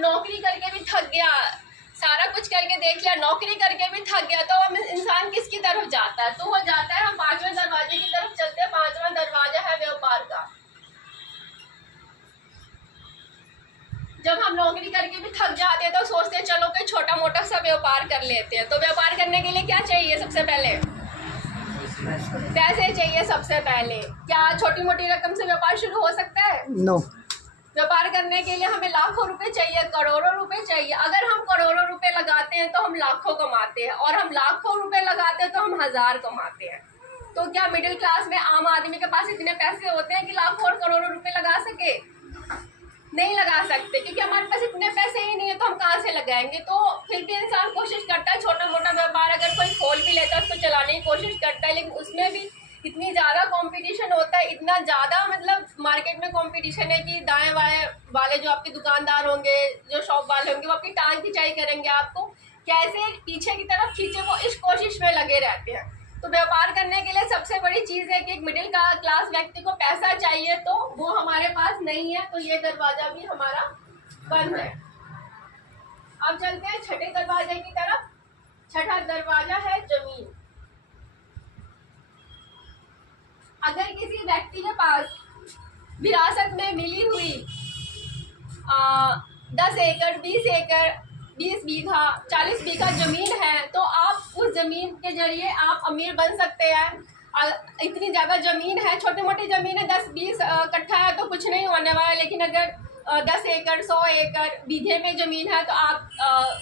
नौकरी करके भी थक गया, सारा कुछ करके देख लिया, नौकरी करके भी थक गया, तो हम इंसान किसकी तरफ जाता है? तो वो जाता है, हम 5वें दरवाजे की तरफ चलते हैं। 5वां दरवाजा है व्यापार का। जब हम नौकरी करके भी थक जाते हैं तो सोचते हैं चलो कोई छोटा मोटा सा व्यापार कर लेते हैं। तो व्यापार करने के लिए क्या चाहिए? सबसे पहले पैसे चाहिए। सबसे पहले क्या छोटी मोटी रकम से व्यापार शुरू हो सकता है? नो। व्यापार करने के लिए हमें लाखों रुपए चाहिए, करोड़ों रुपए चाहिए। अगर हम करोड़ों रुपए लगाते हैं तो हम लाखों कमाते हैं, और हम लाखों रुपए लगाते हैं तो हम 1000 कमाते हैं। तो क्या मिडिल क्लास में आम आदमी के पास इतने पैसे होते हैं कि लाखों और करोड़ों रुपए लगा सके? नहीं लगा सकते, क्योंकि हमारे पास इतने पैसे ही नहीं है, तो हम कहाँ से लगाएंगे? तो फिर भी इंसान कोशिश करता है, छोटा मोटा व्यापार अगर कोई खोल भी लेता है उसको चलाने की कोशिश करता है, लेकिन उसमें भी इतनी ज़्यादा कंपटीशन होता है, इतना ज़्यादा मतलब मार्केट में कंपटीशन है कि दाएं बाएं वाले जो आपके दुकानदार होंगे, जो शॉप वाले होंगे, वो आपकी टांग खिंचाई करेंगे, आपको कैसे पीछे की तरफ खींचे, वो इस कोशिश में लगे रहते हैं। तो व्यापार करने के लिए सबसे बड़ी चीज़ है कि एक मिडिल क्लास व्यक्ति को पैसा चाहिए, तो वो हमारे पास नहीं है, तो ये दरवाज़ा भी हमारा बंद है। अब चलते हैं छठे दरवाजे की तरफ। छठा दरवाजा है जमीन। अगर किसी व्यक्ति के पास विरासत में मिली हुई 10 एकड़, 20 एकड़, 20 बीघा, 40 बीघा जमीन है, तो आप उस जमीन के जरिए आप अमीर बन सकते हैं। इतनी ज़्यादा ज़मीन है, छोटी मोटी ज़मीन है, 10-20 कट्ठा है तो कुछ नहीं होने वाला, लेकिन अगर 10 एकड़, 100 एकड़, बीघे में ज़मीन है तो आप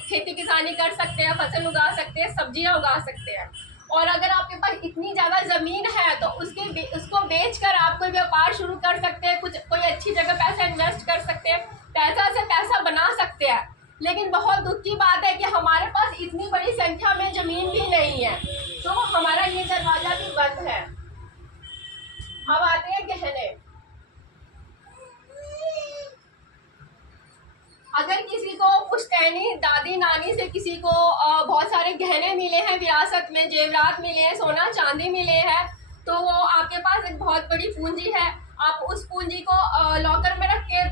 खेती किसानी कर सकते हैं, फसल उगा सकते हैं, सब्जियां उगा सकते हैं। और अगर आपके पास इतनी ज़्यादा ज़मीन है तो उसको बेचकर आप कोई व्यापार शुरू कर सकते हैं, कोई अच्छी जगह पैसा इन्वेस्ट कर सकते हैं, पैसा से पैसा बना सकते हैं। लेकिन बहुत दुख की बात है कि हमारे पास इतनी बड़ी संख्या में ज़मीन भी नहीं है, तो हमारा ये दरवाज़ा भी बंद है। अब आते हैं गहने। अगर किसी को पुश्तैनी दादी नानी से किसी को बहुत सारे गहने मिले हैं, विरासत में जेवरात मिले हैं, सोना चांदी मिले हैं, तो वो आपके पास एक बहुत बड़ी पूंजी है। आप उस पूंजी को लॉकर में रख के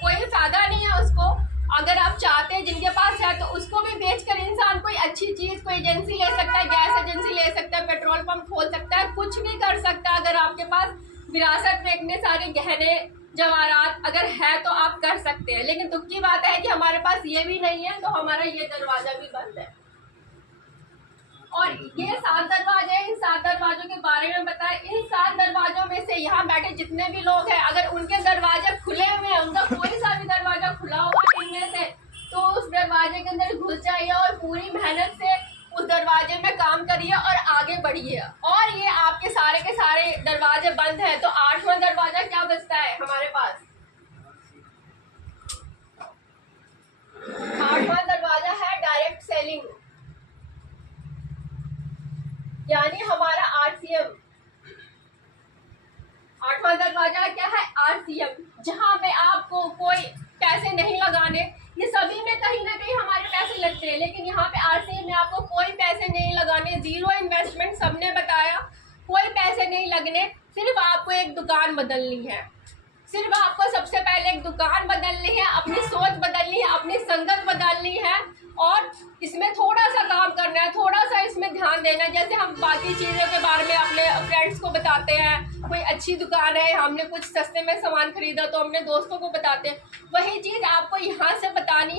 कोई फायदा नहीं है उसको। अगर आप चाहते हैं जिनके पास है तो उसको भी बेचकर इंसान कोई अच्छी चीज़, कोई एजेंसी ले सकता है, गैस एजेंसी ले सकता है, पेट्रोल पंप खोल सकता है, कुछ भी कर सकता है। अगर आपके पास विरासत में इतने सारे गहने जवाहरात अगर है तो आप कर सकते हैं। लेकिन दुख की बात है कि हमारे पास ये भी नहीं है, तो हमारा ये दरवाज़ा भी बंद है। और ये 7 दरवाजे हैं, इन 7 दरवाजों के बारे में बताएं। इन 7 दरवाजों में से यहाँ बैठे जितने भी लोग हैं, अगर उनके दरवाजे खुले हुए हैं, उनका कोई सा भी दरवाजा खुला हुआ है इनमें से, तो उस दरवाजे के अंदर घुस जाइए और पूरी मेहनत से उस दरवाजे में काम करिए और आगे बढ़िए। और ये आपके सारे के सारे दरवाजे बंद हैं, तो 8वां दरवाजा क्या बचता है हमारे पास? 8वां दरवाजा है डायरेक्ट सेलिंग, यानी हमारा RCM। 8वां दरवाजा क्या है? RCM, जहां पे आपको कोई पैसे नहीं लगाने। ये सभी में कहीं ना कहीं हमारे पैसे लगते हैं, लेकिन यहाँ पे RCM में आपको कोई पैसे नहीं लगाने, 0 इन्वेस्टमेंट। सबने बताया कोई पैसे नहीं लगने, सिर्फ आपको एक दुकान बदलनी है। सिर्फ आपको सबसे पहले एक दुकान बदलनी है, अपनी सोच बदलनी है, अपनी संगत बदलनी है, और इसमें थोड़ा सा काम करना है, थोड़ा सा इसमें ध्यान देना है। जैसे हम बाकी चीज़ों के बारे में अपने फ्रेंड्स को बताते हैं, कोई अच्छी दुकान है, हमने कुछ सस्ते में सामान खरीदा तो अपने दोस्तों को बताते हैं, वही चीज़ आपको यहाँ